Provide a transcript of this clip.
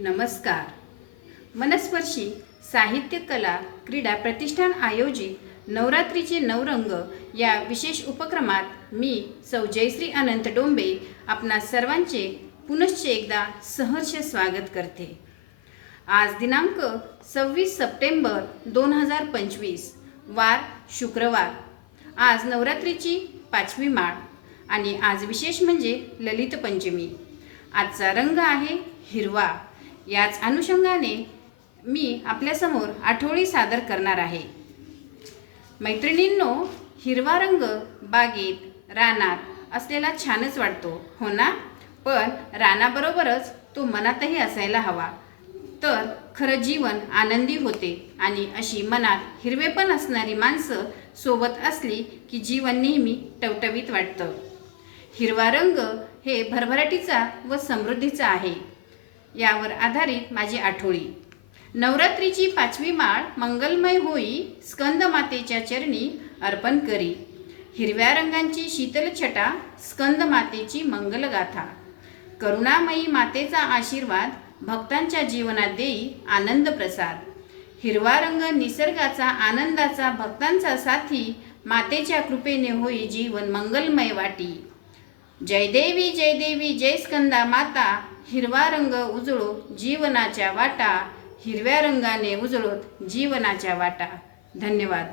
नमस्कार. मनस्पर्शी साहित्य कला क्रीडा प्रतिष्ठान आयोजित नवरात्रीचे नवरंग या विशेष उपक्रमात मी सौ जयश्री अनंत डोंबे आपणा सर्वांचे पुनश्च एकदा सहर्ष स्वागत करते. आज दिनांक सव्वीस सप्टेंबर दोन हजार पंचवीस वार शुक्रवार. आज नवरात्रीची पाचवी माळ आणि आज विशेष म्हणजे ललित पंचमी. आजचा रंग आहे हिरवा. याच अनुषंगाने मी आपल्यासमोर आठवडी सादर करणार आहे. मैत्रिणींनो हिरवा रंग बागेत रानात असलेला छानच वाटतो हो ना? पण रानाबरोबरच तो मनातही असायला हवा. तर खरं जीवन आनंदी होते आणि अशी मनात हिरवेपण असणारी माणसं सोबत असली की जीवन नेहमी टवटवीत वाटतं. हिरवा रंग हे भरभराटीचा व समृद्धीचा आहे. यावर आधारित माझी आठवडी. नवरात्रीची पाचवी माळ मंगलमय होई स्कंद मातेच्या चरणी अर्पण करी. हिरव्या रंगांची शीतलछटा स्कंदमातेची स्कंद मातेची मंगलगाथा. करुणामयी मातेचा आशीर्वाद भक्तांच्या जीवनात देई आनंद प्रसाद. हिरवा रंग निसर्गाचा आनंदाचा भक्तांचा साथी मातेच्या कृपेने होई जीवन मंगलमय वाटी. जयदेवी जयदेवी जय स्कंदा माता. हिरवा रंग उजळो जीवनाच्या वाटा. हिरव्या रंगाने उजळोत जीवनाच्या वाटा. धन्यवाद.